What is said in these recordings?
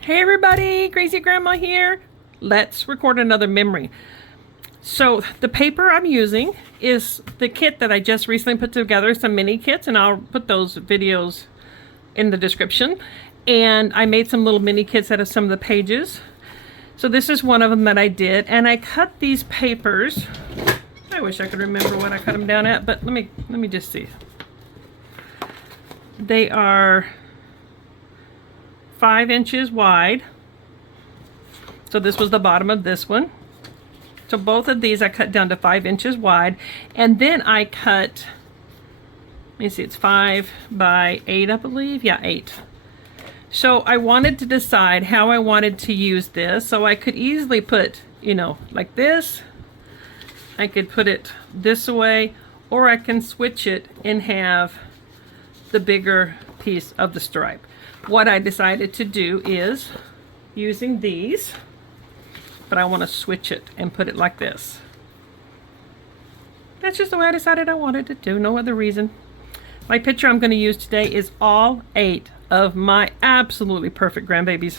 Hey everybody, Crazy Grandma here. Let's record another memory. So the paper I'm using is the kit that I just recently put together, some mini kits, and I'll put those videos in the description. And I made some little mini kits out of some of the pages. So this is one of them that I did, and I cut these papers. I wish I could remember what I cut them down at, but let me just see. They are 5 inches wide. So this was the bottom of this one. So both of these I cut down to 5 inches wide, and then I cut, let me see, it's 5 by 8, I believe. Yeah, 8. So I wanted to decide how I wanted to use this. So I could easily put, like this. I could put it this way, or I can switch it and have the bigger piece of the stripe. What I decided to do is using these, but I want to switch it and put it like this. That's just the way I decided I wanted to do, no other reason. My picture I'm going to use today is all 8 of my absolutely perfect grandbabies.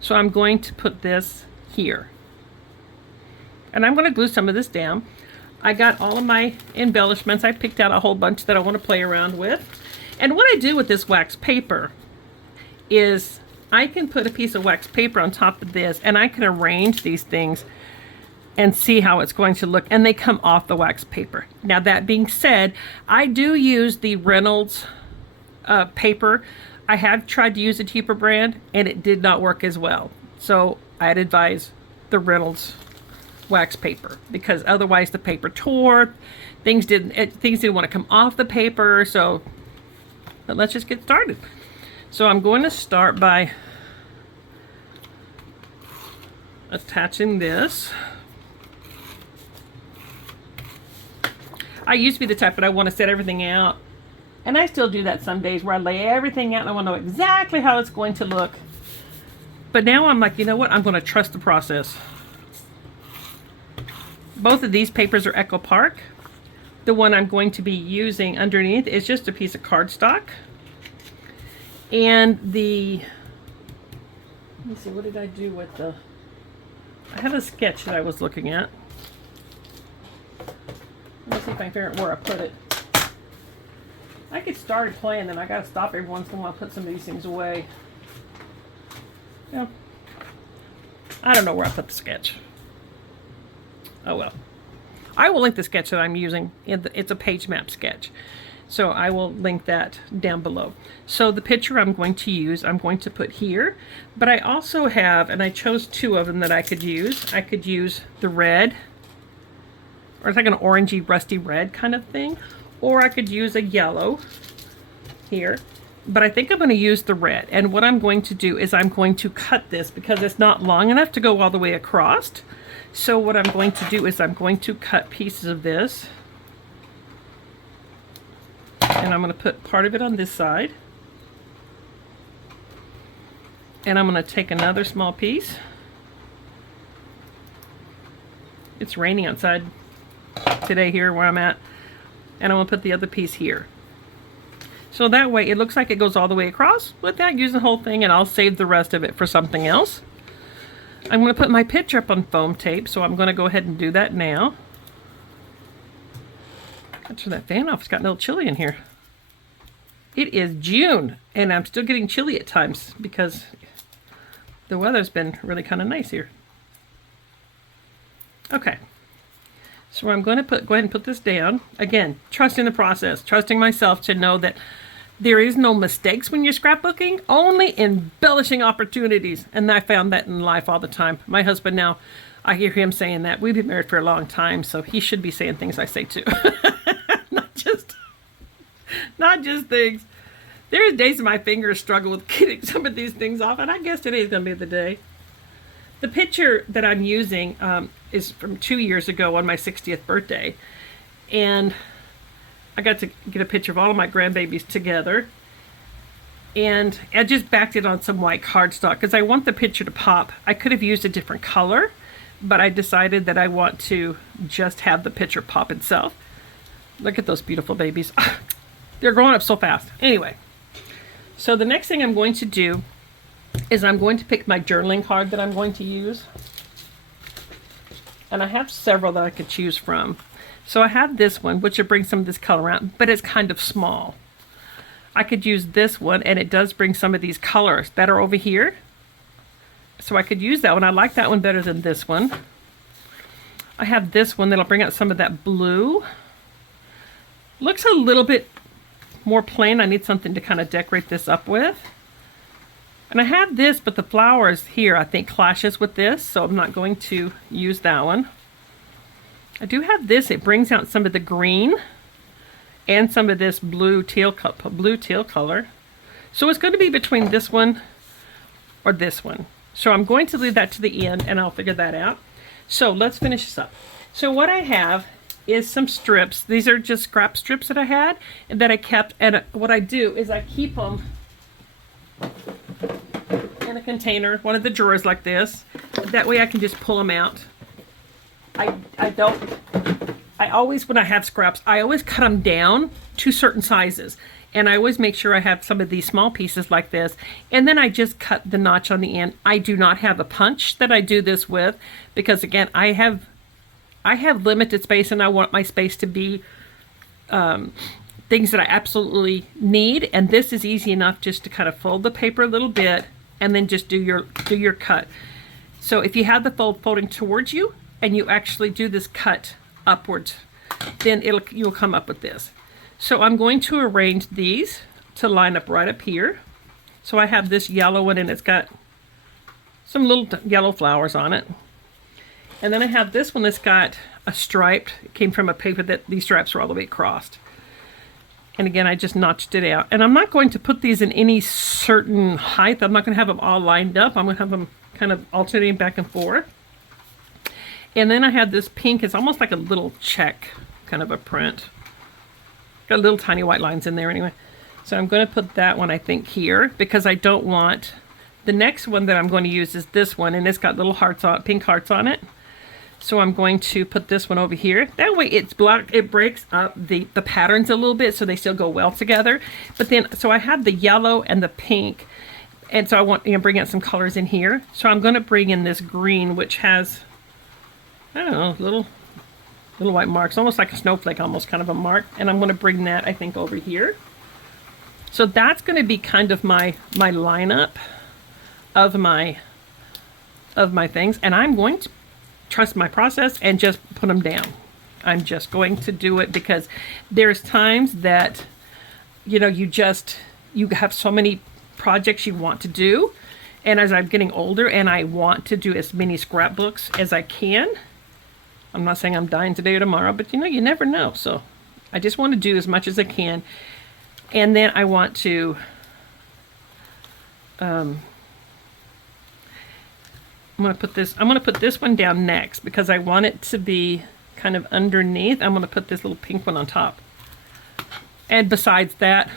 So I'm going to put this here. And I'm going to glue some of this down. I got all of my embellishments. I picked out a whole bunch that I want to play around with. And what I do with this wax paper is I can put a piece of wax paper on top of this, and I can arrange these things and see how it's going to look, and they come off the wax paper. Now that being said, I do use the Reynolds paper. I have tried to use a cheaper brand, and it did not work as well. So I'd advise the Reynolds wax paper, because otherwise the paper tore, things didn't want to come off the paper. So but let's just get started. So I'm going to start by attaching this. I used to be the type that I want to set everything out, and I still do that some days where I lay everything out and I want to know exactly how it's going to look. But now I'm like, you know what? I'm going to trust the process. Both of these papers are Echo Park. The one I'm going to be using underneath is just a piece of cardstock. And let me see, what did I do with I have a sketch that I was looking at. Let me see if I can figure out where I put it. I get started playing, then I gotta stop every once in a while, put some of these things away. Yeah. I don't know where I put the sketch. Oh well. I will link the sketch that I'm using. It's a page map sketch. So I will link that down below. So the picture I'm going to use, I'm going to put here. But I also have, and I chose 2 of them that I could use. I could use the red, or it's like an orangey, rusty red kind of thing. Or I could use a yellow here. But I think I'm going to use the red. And what I'm going to do is I'm going to cut this because it's not long enough to go all the way across. So what I'm going to do is I'm going to cut pieces of this. And I'm going to put part of it on this side. And I'm going to take another small piece. It's raining outside today here where I'm at. And I'm going to put the other piece here. So that way it looks like it goes all the way across without using the whole thing, and I'll save the rest of it for something else. I'm going to put my picture up on foam tape, so I'm going to go ahead and do that now. Let's turn that fan off. It's gotten a little chilly in here. It is June, and I'm still getting chilly at times because the weather's been really kind of nice here. Okay. So I'm going to go ahead and put this down. Again, trusting the process, trusting myself to know that there is no mistakes when you're scrapbooking, only embellishing opportunities. And I found that in life all the time. My husband now, I hear him saying that. We've been married for a long time, so he should be saying things I say too. Not just things. There's days my fingers struggle with getting some of these things off, and I guess today's going to be the day. The picture that I'm using is from 2 years ago on my 60th birthday. And I got to get a picture of all of my grandbabies together. And I just backed it on some white cardstock because I want the picture to pop. I could have used a different color, but I decided that I want to just have the picture pop itself. Look at those beautiful babies. They're growing up so fast. Anyway, so the next thing I'm going to do is I'm going to pick my journaling card that I'm going to use. And I have several that I could choose from. So I have this one, which will bring some of this color out, but it's kind of small. I could use this one, and it does bring some of these colors that are over here. So I could use that one. I like that one better than this one. I have this one that'll bring out some of that blue. Looks a little bit more plain. I need something to kind of decorate this up with. And I have this, but the flowers here I think clashes with this, so I'm not going to use that one. I do have this. It brings out some of the green and some of this blue teal color. So it's going to be between this one or this one. So I'm going to leave that to the end, and I'll figure that out. So let's finish this up. So what I have is some strips. These are just scrap strips that I had and that I kept. And what I do is I keep them in a container, one of the drawers like this. That way I can just pull them out. I always, when I have scraps, I always cut them down to certain sizes. And I always make sure I have some of these small pieces like this. And then I just cut the notch on the end. I do not have a punch that I do this with because, again, I have limited space, and I want my space to be things that I absolutely need. And this is easy enough just to kind of fold the paper a little bit and then just do your cut. So if you have the folding towards you and you actually do this cut upwards, then you'll come up with this. So I'm going to arrange these to line up right up here. So I have this yellow one, and it's got some little yellow flowers on it. And then I have this one that's got a striped, it came from a paper that these stripes are all the way crossed. And again, I just notched it out. And I'm not going to put these in any certain height. I'm not going to have them all lined up. I'm going to have them kind of alternating back and forth. And then I have this pink. It's almost like a little check kind of a print. Got little tiny white lines in there anyway. So I'm going to put that one, I think, here because I don't want... The next one that I'm going to use is this one, and it's got little hearts on, pink hearts on it. So I'm going to put this one over here. That way it's blocked, it breaks up the patterns a little bit so they still go well together. But then, so I have the yellow and the pink, and so I want to bring out some colors in here. So I'm going to bring in this green, which has, I don't know, little white marks, almost like a snowflake, almost kind of a mark. And I'm going to bring that, I think, over here. So that's going to be kind of my lineup of my things, and I'm going to trust my process and just put them down. I'm just going to do it because there's times that, you know, you have so many projects you want to do, and as I'm getting older and I want to do as many scrapbooks as I can. I'm not saying I'm dying today or tomorrow, but you know, you never know. So I just want to do as much as I can, and then I want to I'm going to put this one down next because I want it to be kind of underneath. I'm going to put this little pink one on top. And besides that,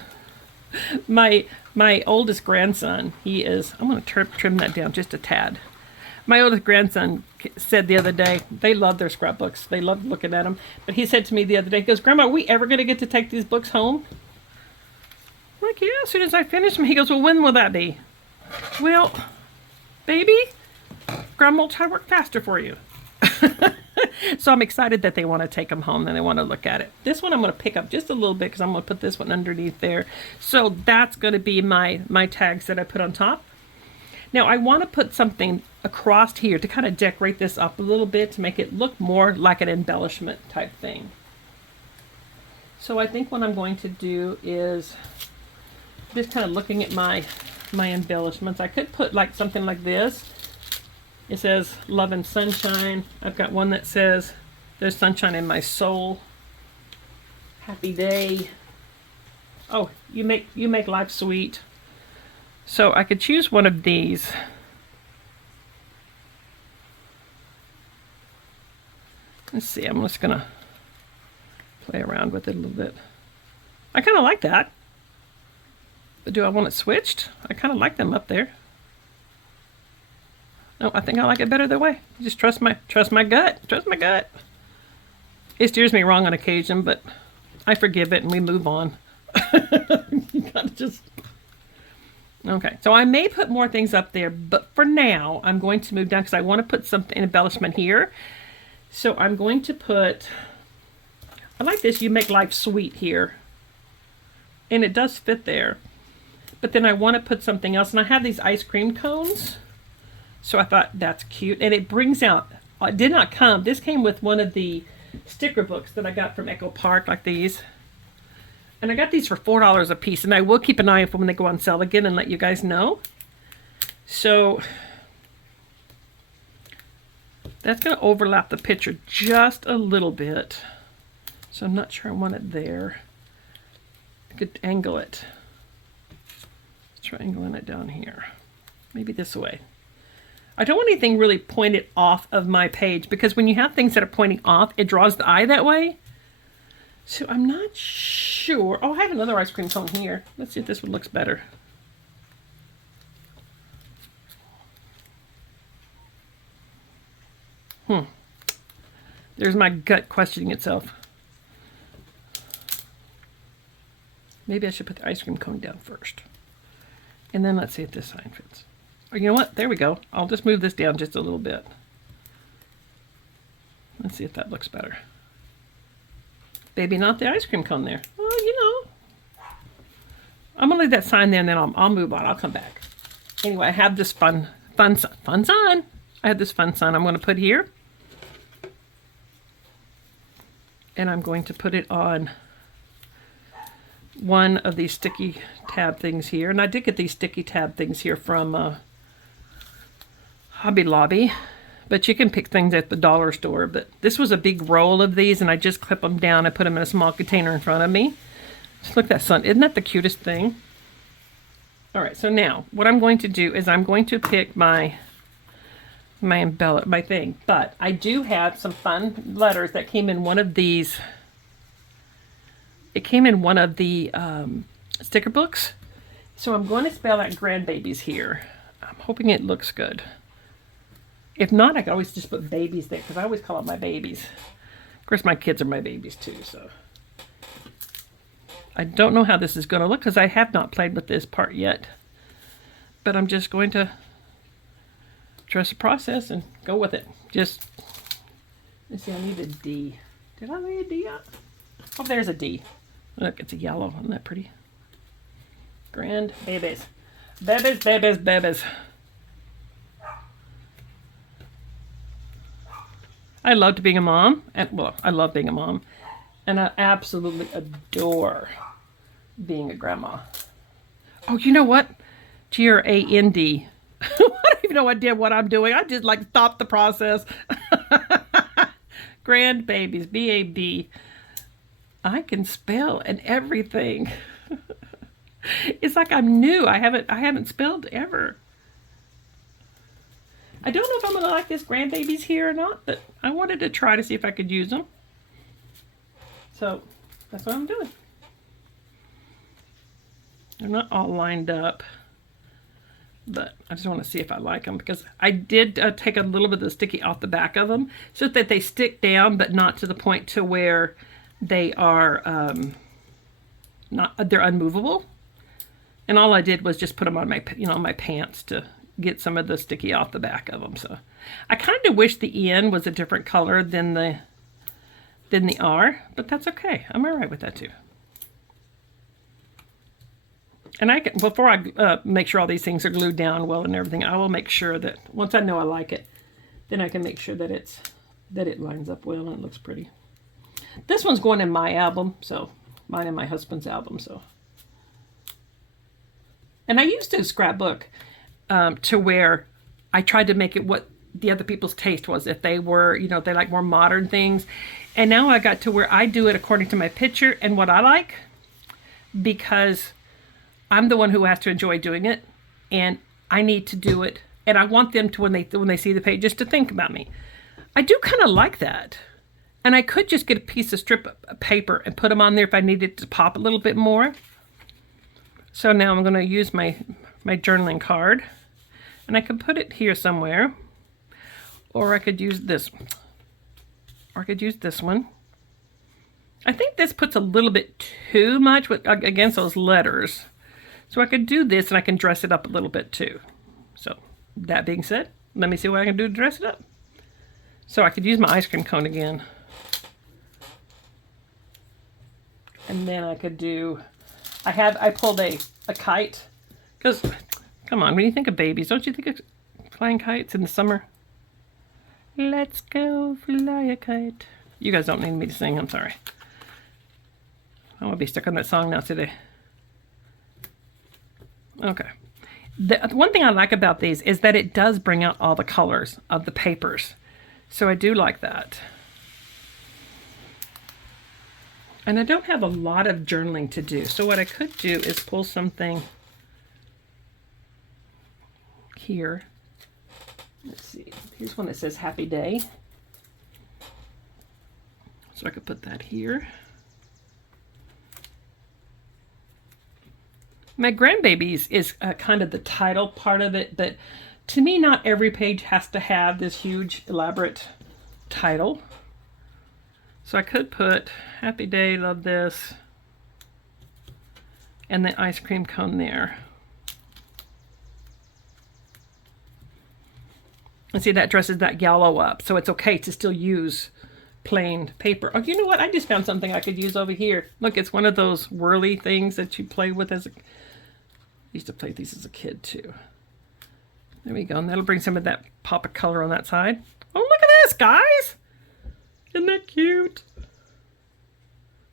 my oldest grandson, I'm going to trim that down just a tad. My oldest grandson said the other day, they love their scrapbooks. They love looking at them. But he said to me the other day, he goes, "Grandma, are we ever going to get to take these books home?" I'm like, "Yeah, as soon as I finish them." He goes, "Well, when will that be?" "Well, baby, Grandma will try to work faster for you." So I'm excited that they want to take them home and they want to look at it. This one I'm going to pick up just a little bit because I'm going to put this one underneath there. So that's going to be my tags that I put on top. Now I want to put something across here to kind of decorate this up a little bit to make it look more like an embellishment type thing. So I think what I'm going to do is just kind of looking at my embellishments. I could put like something like this. It says love and sunshine. I've got one that says there's sunshine in my soul. Happy day. Oh, you make life sweet. So I could choose one of these. Let's see, I'm just gonna play around with it a little bit. I kind of like that. But do I want it switched? I kind of like them up there. No, I think I like it better that way. Just trust my gut. Trust my gut. It steers me wrong on occasion, but I forgive it and we move on. You gotta just... Okay, so I may put more things up there, but for now, I'm going to move down because I want to put some embellishment here. So I'm going to put, I like this, you make life sweet here. And it does fit there. But then I want to put something else, and I have these ice cream cones. So I thought that's cute. And it brings out, it did not come, this came with one of the sticker books that I got from Echo Park, like these. And I got these for $4 a piece, and I will keep an eye out for when they go on sale again and let you guys know. So that's going to overlap the picture just a little bit. So I'm not sure I want it there. I could angle it. Try angling it down here. Maybe this way. I don't want anything really pointed off of my page, because when you have things that are pointing off, it draws the eye that way. So I'm not sure. Oh, I have another ice cream cone here. Let's see if this one looks better. There's my gut questioning itself. Maybe I should put the ice cream cone down first. And then let's see if this sign fits. Oh, you know what? There we go. I'll just move this down just a little bit. Let's see if that looks better. Maybe not the ice cream cone there. Well, you know. I'm going to leave that sign there, and then I'll move on. I'll come back. Anyway, I have this fun sign. I have this fun sign I'm going to put here. And I'm going to put it on one of these sticky tab things here. And I did get these sticky tab things here from Hobby Lobby. But you can pick things at the dollar store. But this was a big roll of these, and I just clip them down. I put them in a small container in front of me. Just look at that sun. Isn't that the cutest thing? All right, so now what I'm going to do is I'm going to pick my thing. But I do have some fun letters that came in one of these. It came in one of the sticker books. So I'm going to spell out grandbabies here. I'm hoping it looks good. If not, I can always just put babies there, because I always call them my babies. Of course, my kids are my babies too, so. I don't know how this is going to look, because I have not played with this part yet. But I'm just going to trust the process and go with it. Just, let's see, I need a D. Did I lay a D out? Oh, there's a D. Look, it's a yellow. Isn't that pretty? Grand babies. Babies, babies, babies. I loved being a mom. Well, I love being a mom. And I absolutely adore being a grandma. Oh, you know what? G-R-A-N-D. I don't even know what I'm doing. I just like stop the process. Grandbabies. B-A-B. I can spell and everything. It's like I'm new. I haven't spelled ever. I don't know if I'm going to like this grandbabies here or not, but I wanted to try to see if I could use them. So that's what I'm doing. They're not all lined up, but I just want to see if I like them, because I did take a little bit of the sticky off the back of them so that they stick down, but not to the point to where they are they're unmovable. And all I did was just put them on my my pants to get some of the sticky off the back of them. So I kind of wish the N was a different color than the R, but that's okay. I'm all right with that too. And I can, before I make sure all these things are glued down well and everything, I will make sure that once I know I like it, then I can make sure that it lines up well and it looks pretty. This one's going in my album, so mine and my husband's album. So, and I used to scrapbook to where I tried to make it what the other people's taste was. If they were, they like more modern things. And now I got to where I do it according to my picture and what I like, because I'm the one who has to enjoy doing it, and I need to do it. And I want them to, when they see the page, just to think about me. I do kind of like that. And I could just get a piece of strip of paper and put them on there if I needed to pop a little bit more. So now I'm going to use my journaling card, and I could put it here somewhere, or I could use this, or I could use this one. I think this puts a little bit too much against those letters. So I could do this and I can dress it up a little bit too. So that being said, let me see what I can do to dress it up. So I could use my ice cream cone again. And then I could do, I pulled a kite. Because, come on, when you think of babies, don't you think of flying kites in the summer? Let's go fly a kite. You guys don't need me to sing, I'm sorry. I want to be stuck on that song now today. Okay. The one thing I like about these is that it does bring out all the colors of the papers. So I do like that. And I don't have a lot of journaling to do. So what I could do is pull something here. Let's see. Here's one that says Happy Day. So I could put that here. My grandbabies is kind of the title part of it, but to me, not every page has to have this huge, elaborate title. So I could put Happy Day, love this, and the ice cream cone there. And see, that dresses that yellow up, so it's okay to still use plain paper. Oh, you know what? I just found something I could use over here. Look, it's one of those whirly things that you play with as a... I used to play these as a kid too. There we go, and that'll bring some of that pop of color on that side. Oh, look at this, guys! Isn't that cute?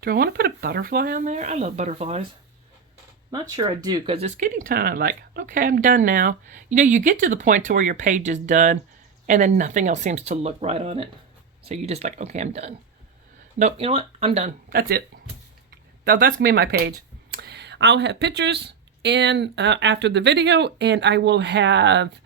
Do I want to put a butterfly on there? I love butterflies. Not sure I do, because it's getting kind of like, okay, I'm done now. You know, you get to the point to where your page is done, and then nothing else seems to look right on it. So you just like, okay, I'm done. Nope, you know what? I'm done. That's it. That's going to be my page. I'll have pictures in after the video, and I will have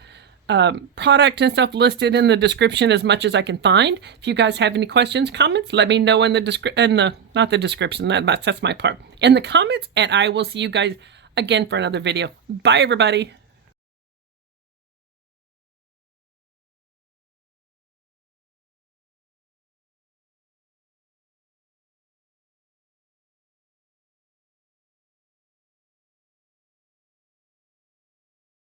product and stuff listed in the description as much as I can find. If you guys have any questions, comments, let me know in the not the description, that's my part, in the comments, and I will see you guys again for another video. Bye, everybody.